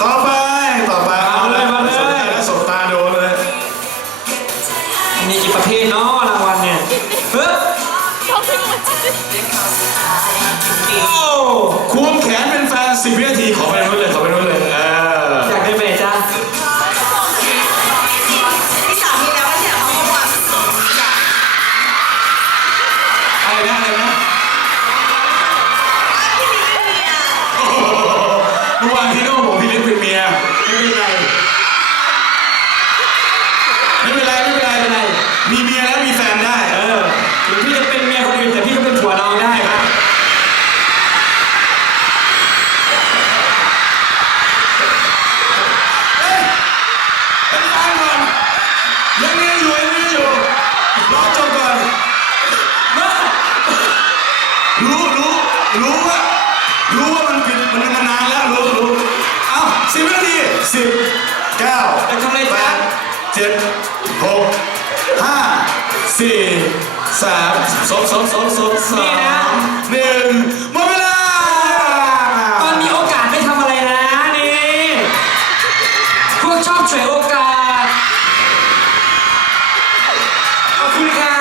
ต่อไปต่อไปเอาเลยมาเลย สนใจแล้วสบตาโดนเลยมีกี่ประเภทเนาะรางวัลเนี่ยเฮ้ยโอ้ควงแขนเป็นแฟนสิบวินาทีขอไปนู้นเลยขอไปนู้นเลยเอออยากได้ไหมจ๊ะพี่สาวมีแล้วว่าเนี่ยเขาก็วางอะไรนะอะไรนะเมื่อวานพี่โน่บอกพี่ เล็กเป็นเมีย ไม่เป็นไร ไม่เป็นไรไม่เป็นไรไม่เป็นไร มีเมียแล้วมีแฟนได้ เออถึงพี่จะเป็นเมียคนอื่นแต่พี่ก็เป็นผัวน้องได้ครับเป็นแฟนก่อนยังเรียนอยู่ยังเรียนอยู่รอจบก่อนรู้รู้รู้ว่ารู้ว่ามันผิดมันมานานแล้ว จ็ดหกห้าสี่สามสองสองสองสองสามหนึ่งหมดเวลา ตอนมีโอกาสไม่ทำอะไรนะนี่ พวกชอบเฉวยโอกาส ขอบคุณค่ะ